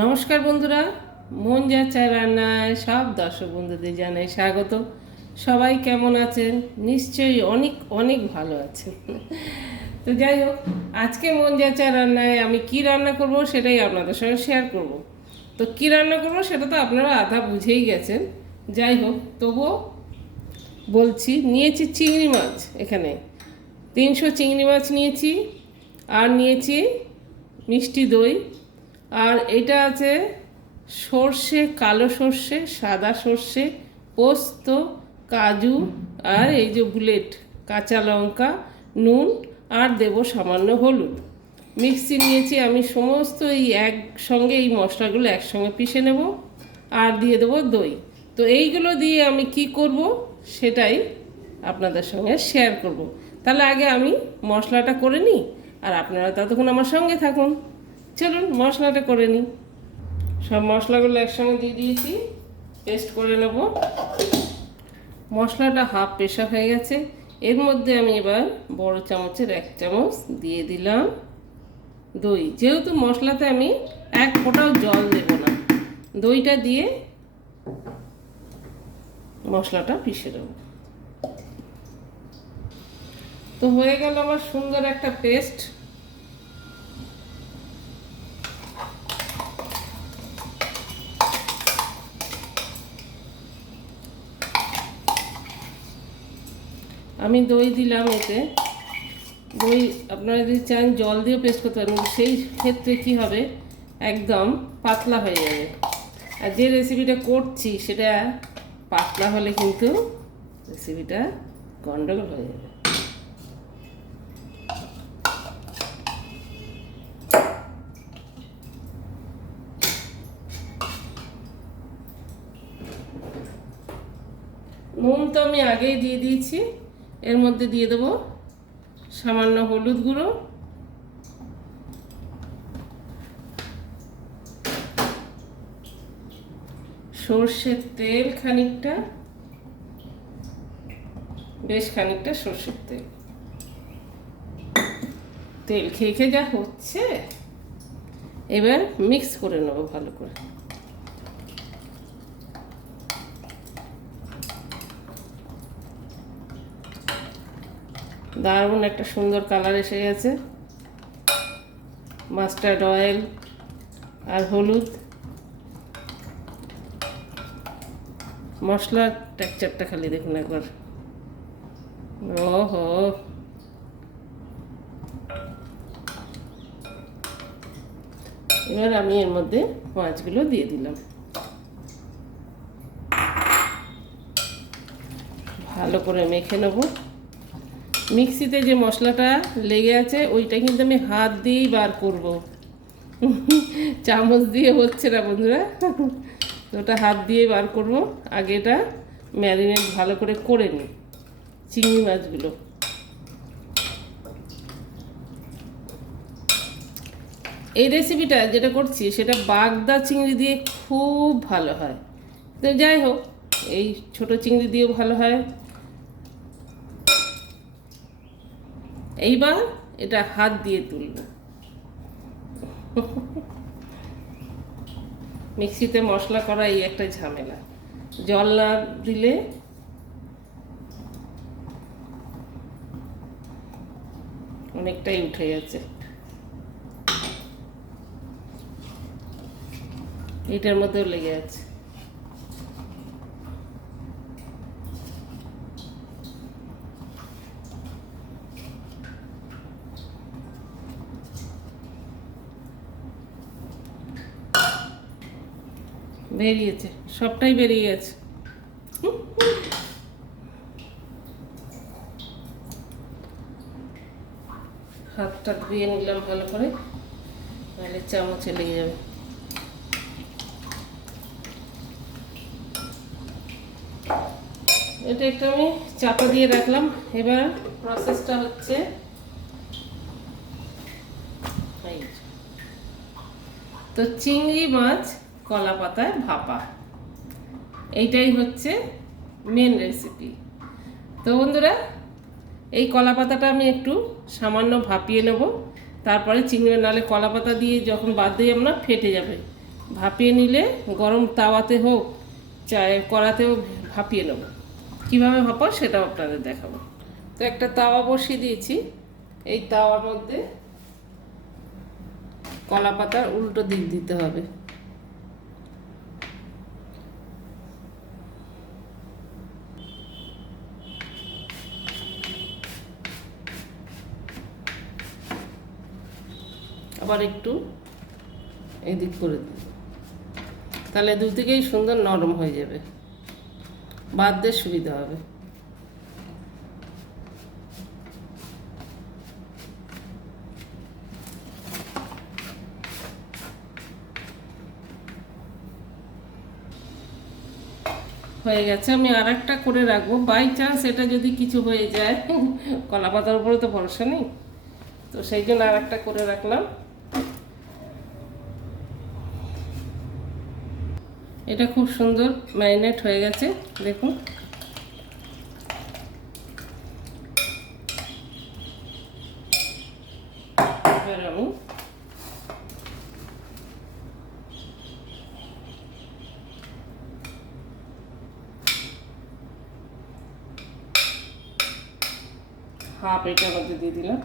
নমস্কার বন্ধুরা, মন যা চায় রান্নায় সব দর্শক বন্ধুদের জানাই স্বাগত। সবাই কেমন আছেন? নিশ্চয়ই অনেক অনেক ভালো আছেন। তো যাই হোক, আজকে মন যা চায় রান্নায় আমি কি রান্না করব সেটাই আপনাদের সঙ্গে শেয়ার করব। তো কি রান্না করব সেটা তো আপনারা আধা বুঝেই গেছেন। যাই হোক, তবুও বলছি, নিয়েছি চিংড়ি মাছ। এখানে 300 চিংড়ি মাছ নিয়েছি, আর নিয়েছি মিষ্টি দই, আর এটা আছে সর্ষে, কালো সর্ষে, সাদা সর্ষে, পোস্ত, কাজু, আর এই যে বুলেট কাঁচা লঙ্কা, নুন, আর দেব সামান্য হলুদ। মিক্সি নিয়েছি আমি, সমস্ত এই একসঙ্গে এই মশলাগুলো একসঙ্গে পিষে নেব, আর দিয়ে দেবো দই। তো এইগুলো দিয়ে আমি কি করব সেটাই আপনাদের সঙ্গে শেয়ার করব। তাহলে আগে আমি মশলাটা করে নিই, আর আপনারা ততক্ষণ আমার সঙ্গে থাকুন। চলুন মশলাটা করে নিই। সব মশলাগুলো একসঙ্গে দিয়ে দিয়েছি, পেস্ট করে নেব। মশলাটা হাফ পেশা হয়ে গেছে। এর মধ্যে আমি এবার বড় চামচের 1 চামচ দিয়ে দিলাম দই। যেহেতু মশলাতে আমি এক ফোঁটাও জল দেব না, দইটা দিয়ে মশলাটা পিষে দেব। তো হয়ে গেল আমার সুন্দর একটা পেস্ট। আমি দই দিলাম এতে। দই আপনারা যদি চান জল দিয়ে পেস্ট করতে পারেন, সেই ক্ষেত্রে কি হবে, একদম পাতলা হয়ে যাবে। আর যে রেসিপিটা করছি সেটা পাতলা হলে কিন্তু রেসিপিটা গন্ডগোল হয়ে যাবে। নুন তো আমি আগেই দিয়ে দিয়েছি। এর মধ্যে দিয়ে দেবো সামান্য হলুদ গুঁড়ো, সর্ষের তেল খানিকটা, বেশ খানিকটা সর্ষের তেল। তেল খেয়ে খেয়ে যা হচ্ছে, এবার মিক্স করে নেবো ভালো করে। দারুণ একটা সুন্দর কালার এসে গেছে। মাস্টার্ড অয়েল আর হলুদ, মশলার টেক্সচারটা খালি দেখুন একবার। ওহো, এবার আমি এর মধ্যে মাছগুলো দিয়ে দিলাম। ভালো করে মেখে নেব। মিক্সিতে যে মশলাটা লেগে আছে ওইটা কিন্তু আমি হাত দিয়েই বার করব, চামচ দিয়ে হচ্ছে না বন্ধুরা। ওটা হাত দিয়ে বার করব। আগে এটা ম্যারিনেট ভালো করে নিই চিংড়ি মাছগুলো। এই রেসিপিটা যেটা করছি সেটা বাগদা চিংড়ি দিয়ে খুব ভালো হয়। তো যাই হোক, এই ছোট চিংড়ি দিয়েও ভালো হয়। এইবার এটা হাত দিয়ে তুলব। মিক্সিতে মশলা করা এই একটা ঝামেলা, জল না দিলে অনেকটাই উঠে যাচ্ছে। এটার মধ্যেও লেগে আছে। বেরিয়েছে, সবটাই বেরিয়ে গেছে। হাতটা ধুয়ে নিলাম ভালো করে, নাহলে চামচে লেগে যাবে। এটা একটু আমি চাপা দিয়ে রাখলাম। এবার প্রসেসটা হচ্ছে, তো চিংড়ি মাছ কলা পাতায় ভাপা, এইটাই হচ্ছে মেন রেসিপি। তো বন্ধুরা, এই কলা পাতাটা আমি একটু সামান্য ভাপিয়ে নেব। তারপরে চিংড়ি, নালে কলা পাতা দিয়ে যখন বাদ দিয়ে আমরা ফেটে যাবে, ভাপিয়ে নিলে গরম তাওয়াতে হোক চায় কড়াতেও ভাপিয়ে নেব। কীভাবে ভাপাও সেটাও আপনাদের দেখাবো। তো একটা তাওয়া বসিয়ে দিয়েছি। এই তাওয়ার মধ্যে কলা পাতার উল্টো দিক দিতে হবে। আবার একটু এদিক করে দিই, তাহলে দুদিকেই সুন্দর নরম হয়ে যাবে, বাঁধতে সুবিধা হবে। হয়ে গেছে, আমি আর একটা করে রাখবো, বাই চান্স এটা যদি কিছু হয়ে যায়। কলা পাতার উপরে তো ভরসা নেই, তো সেই জন্য আর একটা করে রাখলাম। এটা খুব সুন্দর ম্যারিনেট হয়ে গেছে, দেখুন। এবার আমি হাফ এটার মধ্যে দিয়ে দিলাম।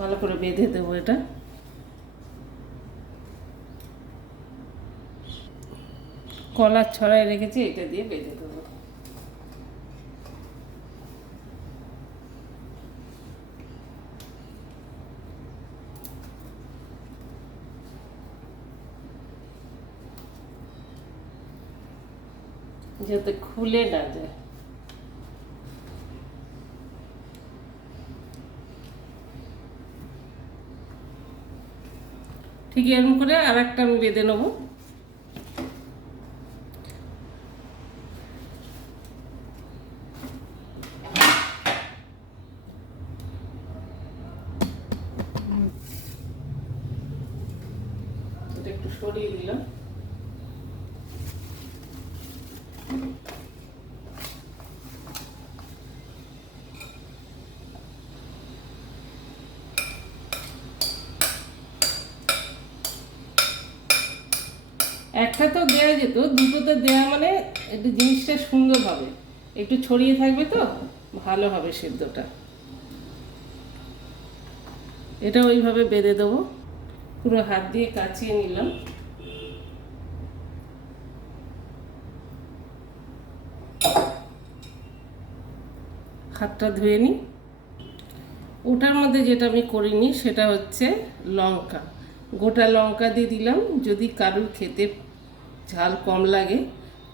ভালো করে বেঁধে দেবো এটা। কলার ছড়ায় রেখেছি, এটা দিয়ে বেঁধে দেবো। যাতে খুলে না যায়। ঠিক এরকম করে আর একটা আমি বেঁধে নেবো। এটা একটু সরিয়ে দিলাম। একটা তো দেওয়া যেত, দুটোতে দেওয়া মানে একটু জিনিসটা সুন্দর হবে, একটু ছড়িয়ে থাকবে তো ভালো হবে সেদ্ধটা। এটা ওইভাবে বেঁধে দেবো। পুরো হাত দিয়ে কাচিয়ে নিলাম। হাতটা ধুয়ে নিই। ওটার মধ্যে যেটা আমি করিনি সেটা হচ্ছে লঙ্কা, গোটা লঙ্কা দিয়ে দিলাম। যদি কারুর খেতে ঝাল কম লাগে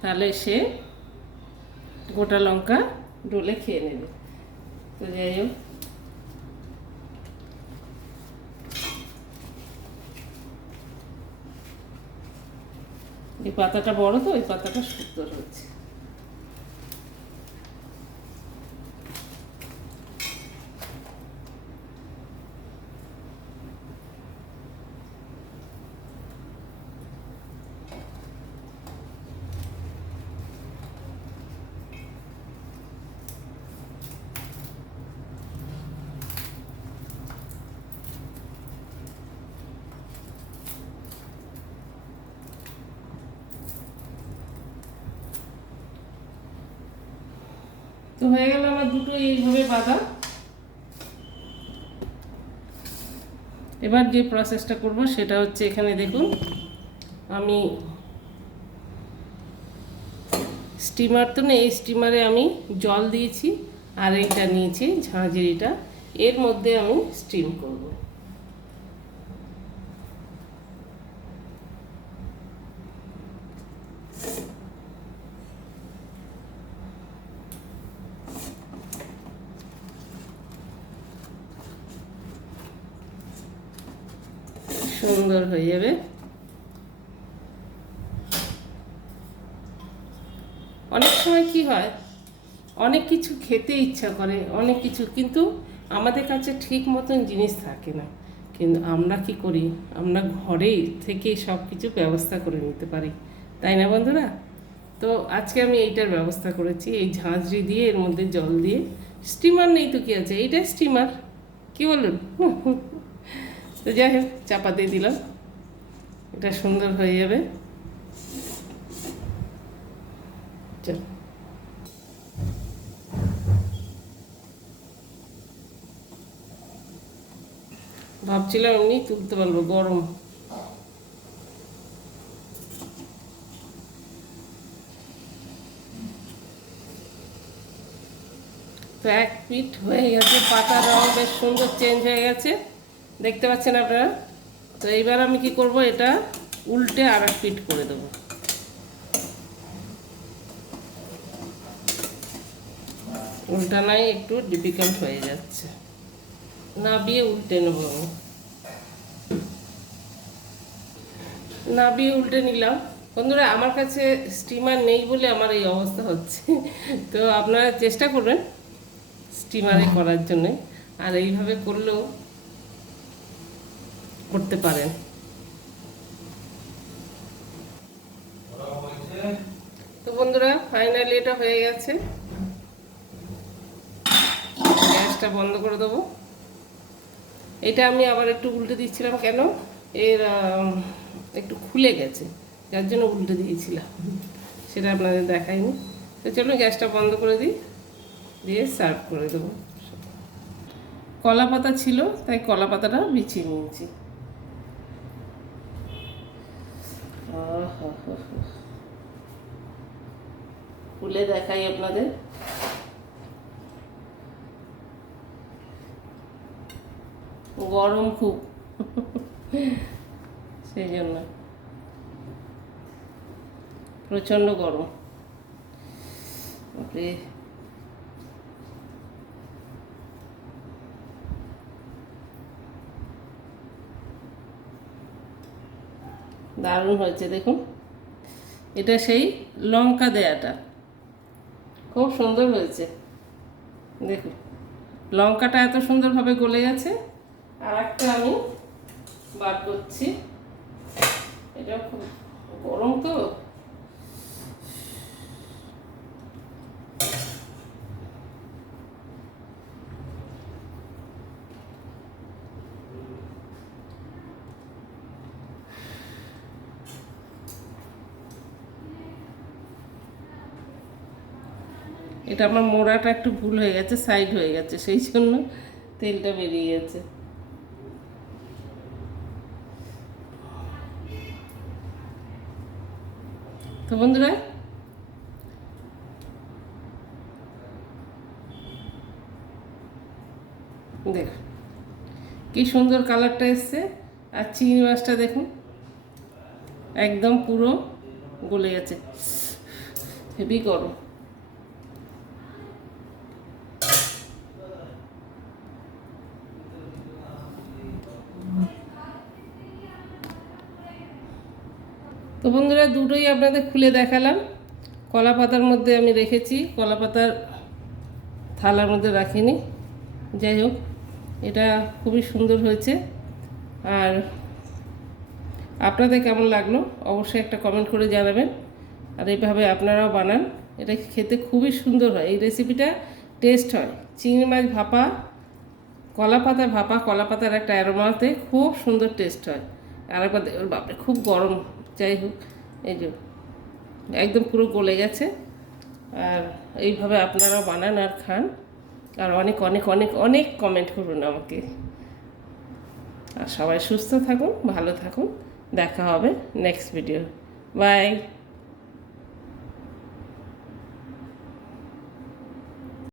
তাহলে সে গোটা লঙ্কা ডলে খেয়ে নেবে। তো যাই হোক, এই পাতাটা বড় তো, ওই পাতাটা সুন্দর হচ্ছে। তো হয়ে গেল আমার দুটো এইভাবে বাঁধা। এবার যে প্রসেসটা করব সেটা হচ্ছে, এখানে দেখুন আমি স্টিমার তো নেই, এই স্টিমারে আমি জল দিয়েছি আর এইটা নিয়েছি ঝাঁঝরিটা, এর মধ্যে আমি স্টিম করব। সুন্দর হয়ে যাবে। অনেক সময় কি হয়, অনেক কিছু খেতে ইচ্ছা করে, অনেক কিছু, কিন্তু আমাদের কাছে ঠিক মতন জিনিস থাকে না। কিন্তু আমরা কি করি, আমরা ঘরেই থেকে সব কিছু ব্যবস্থা করে নিতে পারি, তাই না বন্ধুরা? তো আজকে আমি এইটার ব্যবস্থা করেছি, এই ঝাঁঝরি দিয়ে এর মধ্যে জল দিয়ে, স্টিমার নেই তো কী আছে, এইটাই স্টিমার, কি বলুন? তো যাই হোক, চাপা দিয়ে দিলাম, এটা সুন্দর হয়ে যাবে। চল, ভাবছিলাম এমনি তুলতে পারবো, গরম। তো এক পিঠ হয়ে গেছে, পাতার রং বেশ সুন্দর চেঞ্জ হয়ে গেছে, দেখতে পাচ্ছেন আপনারা। তো এইবার আমি কি করব, এটা উল্টে আর এক পিঠ করে দেবো। উল্টানাই একটু ডিফিকাল্ট হয়ে যাচ্ছে, নাবিয়ে উল্টে নেব। নাবিয়ে উল্টে নিলাম। বন্ধুরা, আমার কাছে স্টিমার নেই বলে আমার এই অবস্থা হচ্ছে। তো আপনারা চেষ্টা করবেন স্টিমারে করার জন্যে, আর এইভাবে করলেও করতে পারেন। তো বন্ধুরা, ফাইনালি এটা হয়ে গেছে, গ্যাসটা বন্ধ করে দেবো। এটা আমি আবার একটু উল্টে দিচ্ছিলাম, কেন এর একটু খুলে গেছে, যার জন্য উল্টে দিয়েছিলাম, সেটা আপনাদের দেখাইনি। তো চলুন গ্যাসটা বন্ধ করে দিই, দিয়ে সার্ভ করে দেবো। কলা পাতা ছিল, তাই কলা পাতাটা বিছিয়ে নিয়েছি। খুলে দেখাই আপনাদের। গরম খুব, সেই জন্য প্রচণ্ড গরম। ওকে, দারুণ হয়েছে দেখুন। এটা সেই লঙ্কা দেয়াটা, খুব সুন্দর হয়েছে দেখুন, লঙ্কাটা এত সুন্দরভাবে গলে গেছে। আর একটা আমি বার করছি, এটা খুব গরম তো, এটা আমার মোড়াটা একটু ভুল হয়ে গেছে, সাইড হয়ে গেছে, সেই জন্য তেলটা বেরিয়ে গেছে। তো বন্ধুরা, দেখুন কি সুন্দর কালারটা এসছে। আর চিংড়ি মাছটা দেখুন একদম পুরো গলে গেছে, হেভি গরম। তো বন্ধুরা, দুটোই আপনাদের খুলে দেখালাম। কলা পাতার মধ্যে আমি রেখেছি, কলা পাতার থালার মধ্যে রাখিনি। যাই হোক, এটা খুবই সুন্দর হয়েছে। আর আপনাদের কেমন লাগলো অবশ্যই একটা কমেন্ট করে জানাবেন। আর এইভাবে আপনারাও বানান, এটা খেতে খুবই সুন্দর হয়। এই রেসিপিটা টেস্ট হয়, চিংড়ি মাছ ভাপা, কলা পাতা ভাপা, কলা পাতার একটা অ্যারোমাতে খুব সুন্দর টেস্ট হয়। আর একবার বাপরে খুব গরম। যাই হোক, এই যে একদম পুরো গলে গেছে। আর এইভাবে আপনারাও বানান আর খান, আর অনেক অনেক অনেক অনেক কমেন্ট করুন আমাকে। আর সবাই সুস্থ থাকুন, ভালো থাকুন, দেখা হবে নেক্সট ভিডিও। বাই।